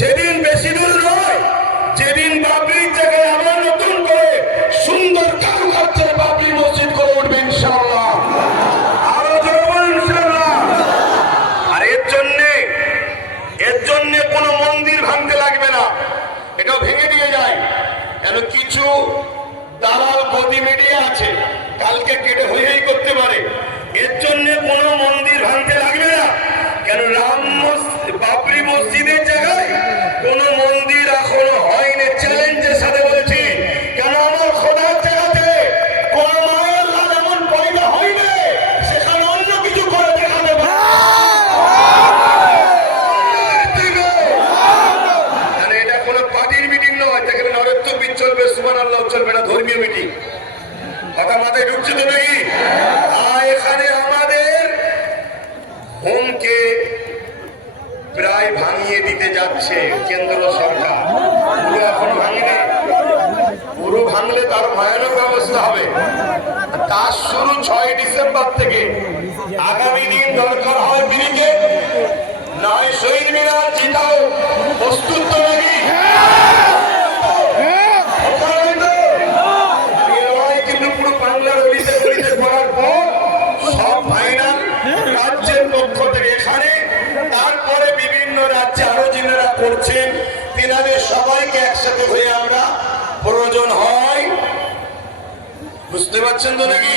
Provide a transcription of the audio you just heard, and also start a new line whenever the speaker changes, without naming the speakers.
সেদিন বেশি দূর নয়, যেদিন বাবরি জায়গায় আবার নতুন করে সুন্দর কারুকার্যের বাবরি মসজিদ করে উঠবে আরও আর এর এর কোনো মন্দির ভাঙতে লাগবে না এটা ভেঙে যায়। কিছু দালাল গদি মিডিয়া আছে, কালকে কেটে হইয়াই করতে চলবে আল্লাহ চলবে না ধর্মীয় মিটিং কথা মাথায় ঢুকছে তো নাকি? এখানে আমাদের হোমকে প্রায় ভাঙিয়ে দিতে যাচ্ছে কেন্দ্র সরকার। পুরো এখন ভাঙিনি। পুরো ভাঙলে তার ভয়ানক অবস্থা হবে। কাজ শুরু ছয় ডিসেম্বর থেকে। আগামী দিন দরকার কিন্তু পুরো বাংলার অলিতে করার পর সব ফাইনাল রাজ্যের পক্ষ থেকে এখানে। তারপরে বিভিন্ন রাজ্যে আরও যিনারা করছেন, তিনাদের সবাইকে একসাথে হয়ে আমরা প্রয়োজন হয়। বুঝতে পারছেন তো নাকি?